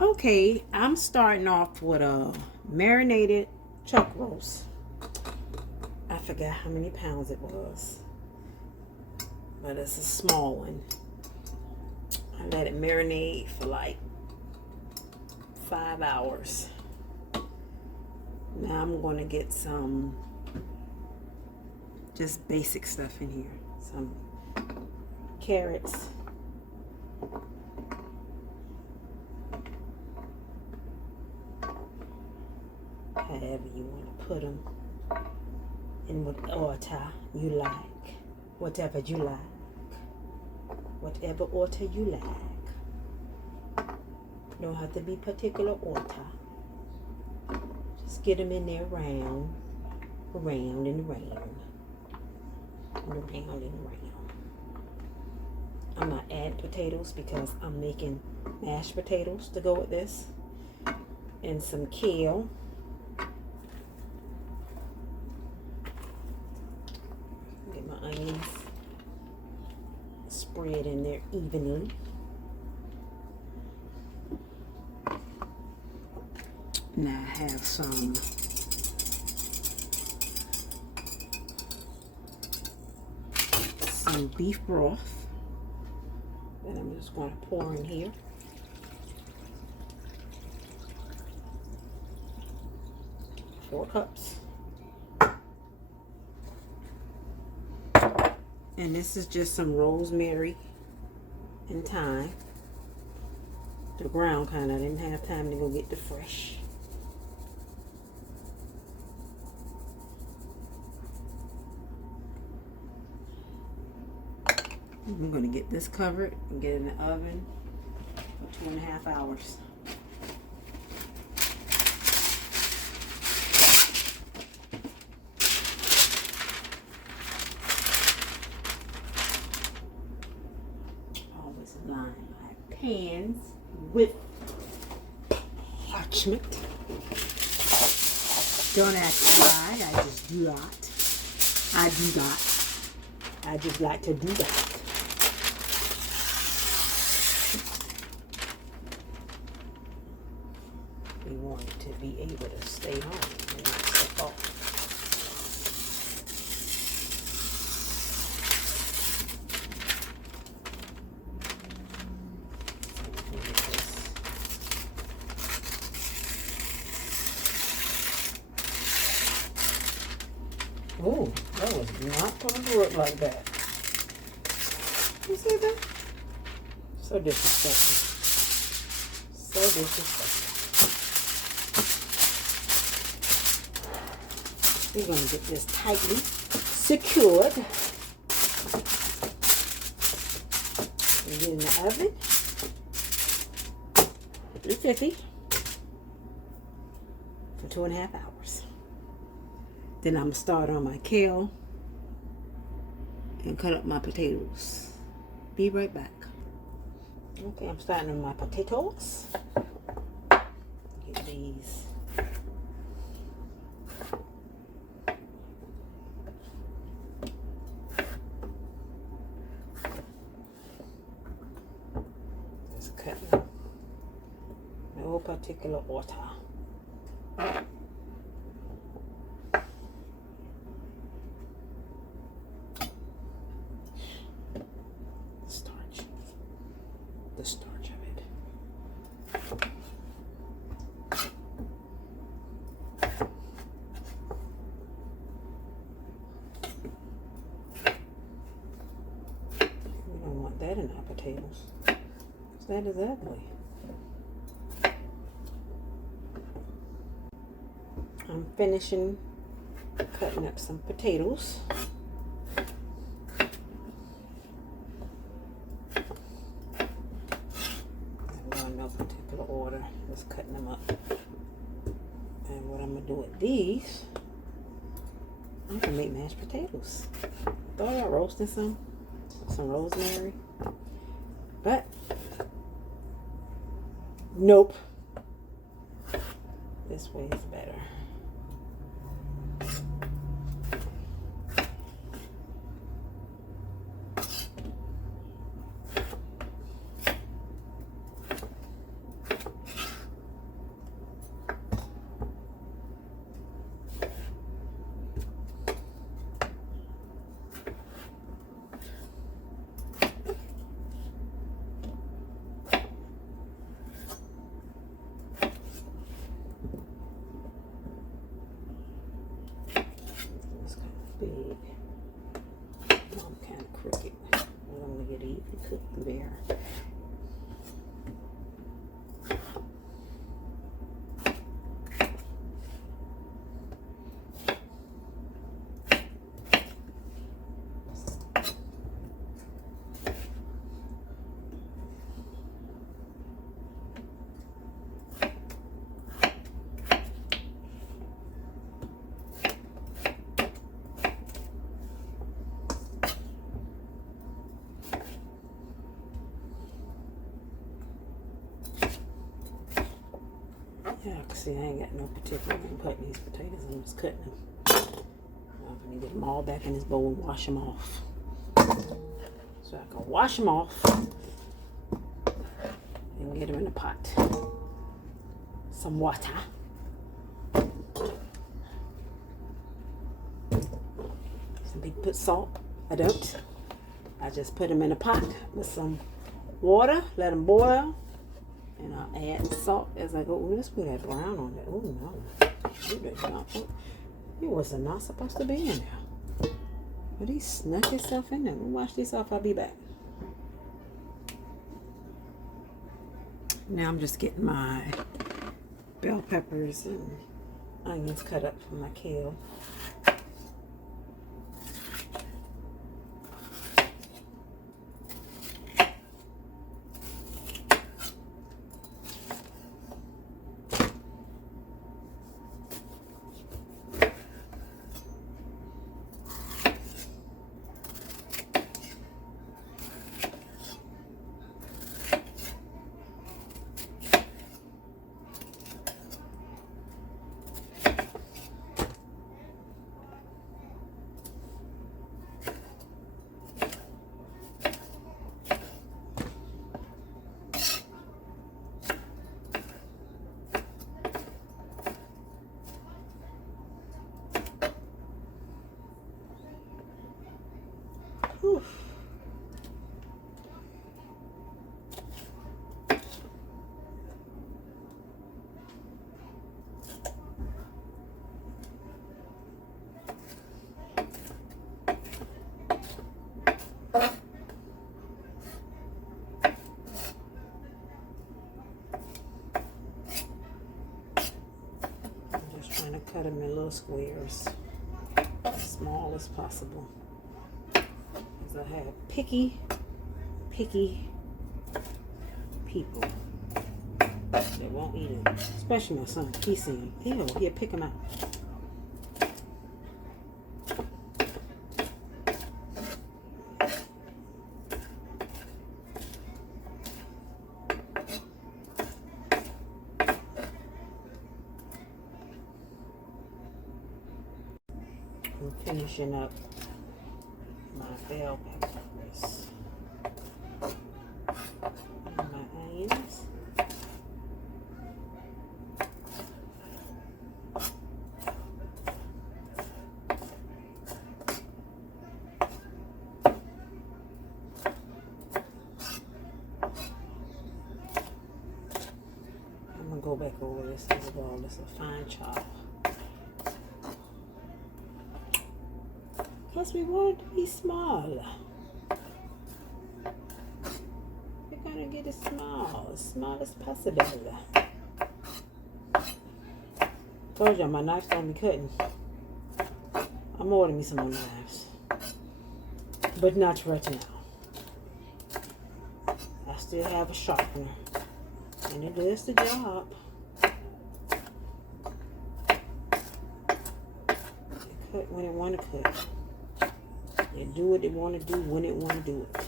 Okay, I'm starting off with a marinated chuck roast. I forgot how many pounds it was, but it's a small one. I let it marinate for like 5 hours. Now I'm going to get some just basic stuff in here. Some carrots. However you want to put them. In what order you like. Whatever you like. Whatever order you like. Don't have to be particular order. Just get them in there round and round. And round and round. I'm not adding potatoes because I'm making mashed potatoes to go with this. And some kale. Get my onions spread in there evenly. Now I have some beef broth that I'm just going to pour in here. Four cups. And this is just some rosemary and thyme. The ground kind. I didn't have time to go get the fresh. I'm going to get this covered and get it in the oven for 2.5 hours. Always line my pans with parchment. Don't ask why, I just do that. I do that. I just like to do that. We want it to be able to stay on and not slip off. Oh, that was not going to work like that. You see that? So disrespectful. So disrespectful. We're going to get this tightly secured. And get in the oven. 350 for 2.5 hours. Then I'm going to start on my kale and cut up my potatoes. Be right back. Okay, I'm starting on my potatoes. Get these. Just cut them. No particular order. The starch of it. We don't want that in our potatoes. That is ugly. I'm finishing cutting up some potatoes. No particular order, just cutting them up. And what I'm gonna do with these, I'm gonna make mashed potatoes. Thought about roasting some rosemary, but nope. This way is better. Yeah, see, I ain't got no particular way I'm putting these potatoes. I'm just cutting them. I'm gonna get them all back in this bowl and wash them off. So I can wash them off and get them in a pot. Some water. Some people put salt. I don't. I just put them in a pot with some water, let them boil, and I'll add salt as I go. Ooh, let's put that brown on it. Oh no, you did not. It was not supposed to be in there. But he snuck himself in there. We'll wash this off. I'll be back. Now I'm just getting my bell peppers and onions cut up for my kale. Whew. I'm just trying to cut them in little squares, as small as possible. I have picky people that won't eat them, especially my son. He's saying, ew, here, pick them out. I'm finishing up my bell peppers and my onions. I'm gonna go back over this as well. This is a fine chop. Plus, we want it to be small. We're gonna get it small as possible. Told y'all my knife's gonna be cutting. I'm ordering me some more knives, but not right now. I still have a sharpener, and it does the job. It cut when it want to cut. They do what they want to do when it want to do it.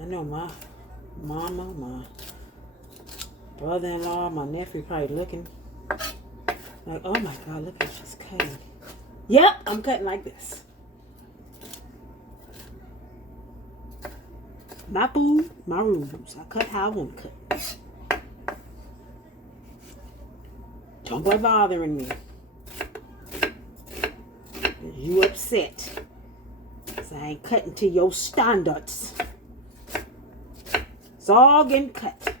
I know my mama, my brother-in-law, my nephew probably looking like, oh my God, look how she's cutting. Yep, I'm cutting like this. My food, my rules. I cut how I want to cut. Don't be bothering me. You upset. Cause I ain't cutting to your standards. It's all getting cut.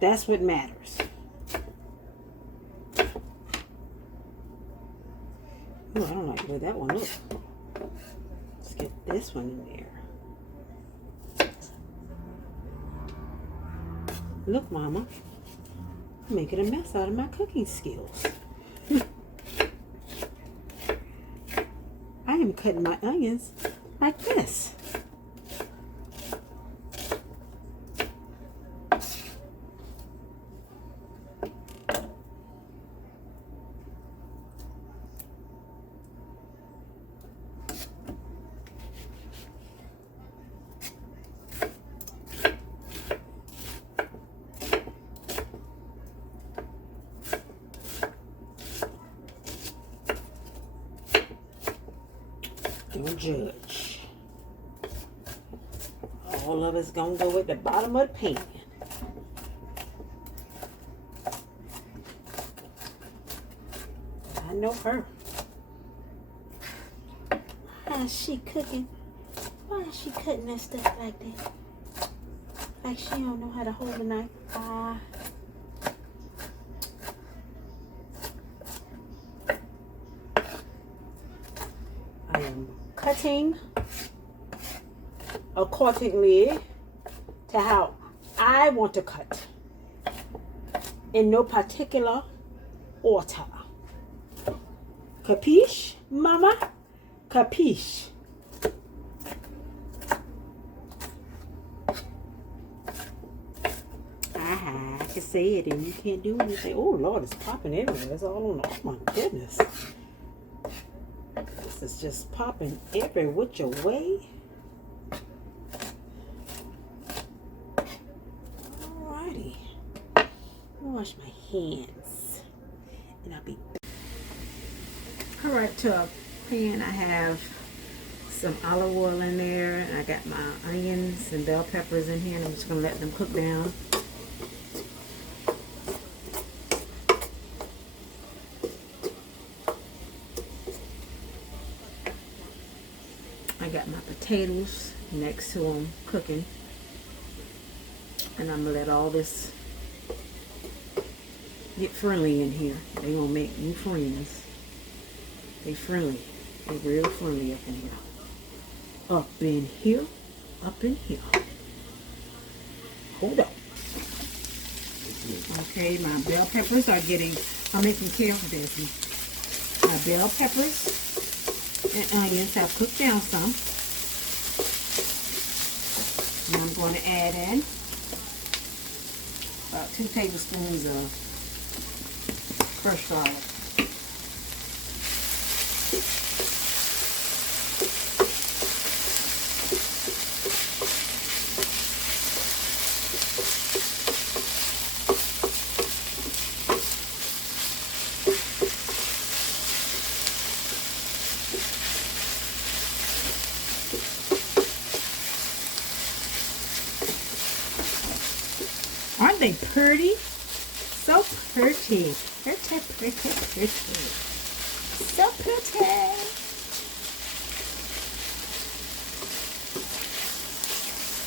That's what matters. Oh, I don't like the way that one looks. Let's get this one in there. Look, Mama, I'm making a mess out of my cooking skills. I am cutting my onions like this. Don't judge. All of it's gonna go at the bottom of the pan. I know her. How's she cooking? Why is she cutting that stuff like that? Like she don't know how to hold a knife. I am cutting accordingly to how I want to cut. In no particular order. Capiche, mama? Capiche? I can say it and you can't do anything. Oh Lord, it's popping everywhere. It's all on. Oh my goodness. This is just popping every which way. Alrighty. Wash my hands. And I'll be back. Alright, to a pan I have some olive oil in there. And I got my onions and bell peppers in here. And I'm just going to let them cook down. I got my potatoes next to them cooking. And I'm going to let all this get friendly in here. They're going to make new friends. They friendly. They real friendly up in here. Up in here. Up in here. Hold up. Okay, my bell peppers are getting, I'm making careful this. My bell peppers and onions have cooked down some. And I'm going to add in about 2 tablespoons of crushed garlic. Aren't they pretty? So pretty. Pretty, pretty, pretty. So pretty.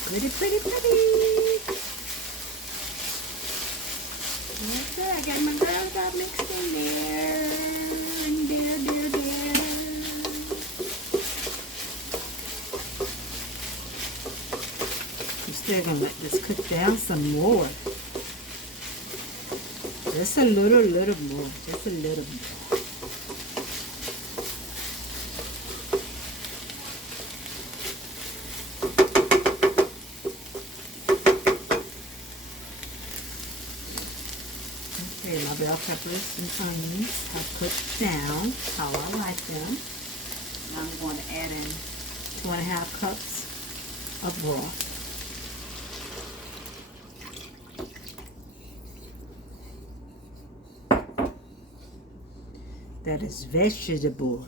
Pretty, pretty, pretty. Okay, I got my girls all mixed in there. And there. I'm still gonna let this cook down some more. Just a little more. Just a little more. Okay, my bell peppers and onions have cooked down how I like them. I'm going to add in 2.5 cups of broth. That is vegetable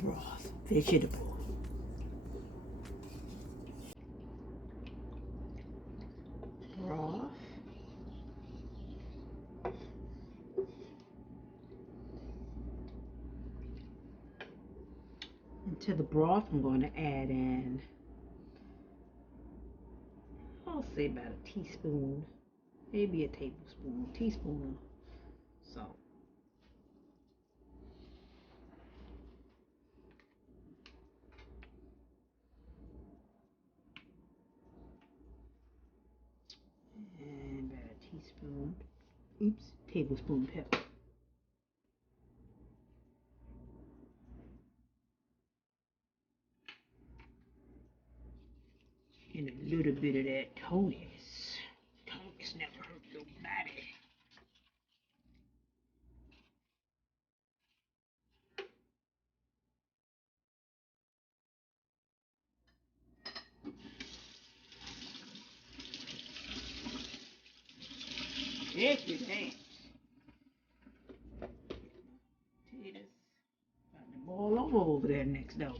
broth, vegetable. Broth. Into the broth, I'm going to add in, I'll say about a teaspoon, maybe a teaspoon of salt. And about a tablespoon pepper. And a little bit of that Tony's. Tony's never hurt nobody. Yes, it has. Potatoes about to boil over. popo over there next door.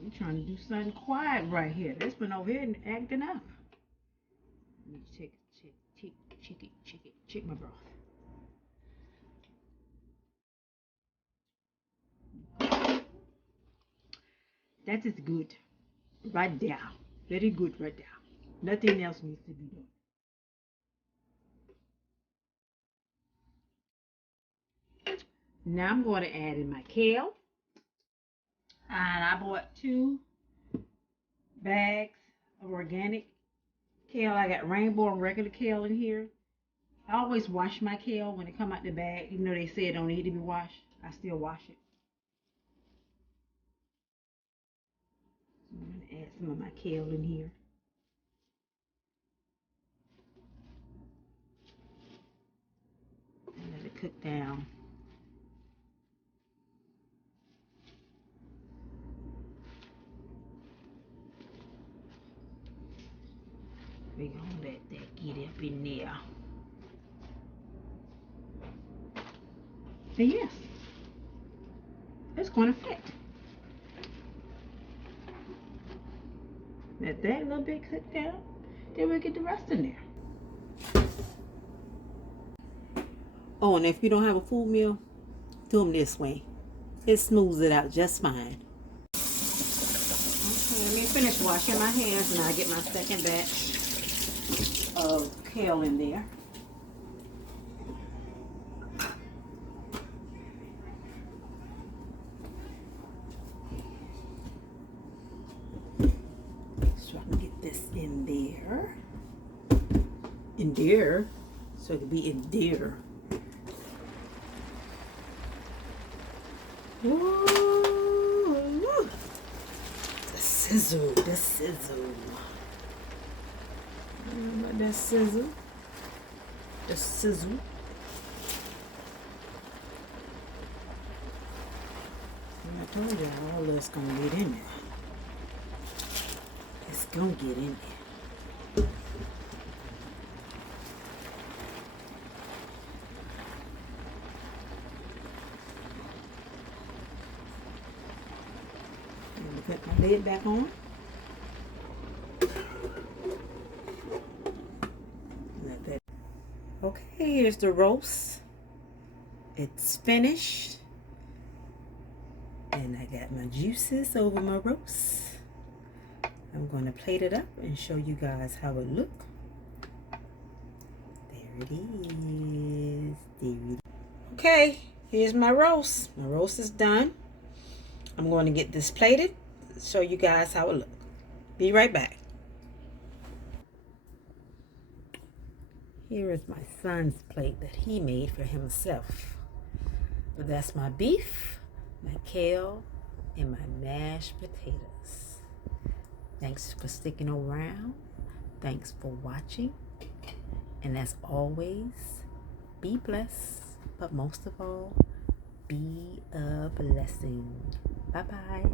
We're trying to do something quiet right here. It's been over here and acting up. Let me check my broth. That is good. Right there. Very good right there. Nothing else needs to be done. Now I'm going to add in my kale. And I bought 2 bags of organic kale. I got rainbow and regular kale in here. I always wash my kale when it come out the bag. Even though they say it don't need to be washed, I still wash it. So I'm going to add some of my kale in here. And let it cook down. We're going to let that get up in there. And yes, it's going to fit. Let that little bit cook down. Then we'll get the rest in there. Oh, and if you don't have a full meal, do them this way. It smooths it out just fine. Okay, let me finish washing my hands and I'll get my second batch of kale in there. So I can get this in there. In there. So it can be in there. Ooh, the sizzle, the sizzle. About that sizzle, the sizzle. And I told you all that's gonna get in there. It's gonna get in there. Put my lid back on. Okay, here's the roast. It's finished. And I got my juices over my roast. I'm going to plate it up and show you guys how it looks. There it is. There it is. Okay, here's my roast. My roast is done. I'm going to get this plated. Show you guys how it looks. Be right back. Here is my son's plate that he made for himself. But that's my beef, my kale, and my mashed potatoes. Thanks for sticking around. Thanks for watching. And as always, be blessed. But most of all, be a blessing. Bye-bye.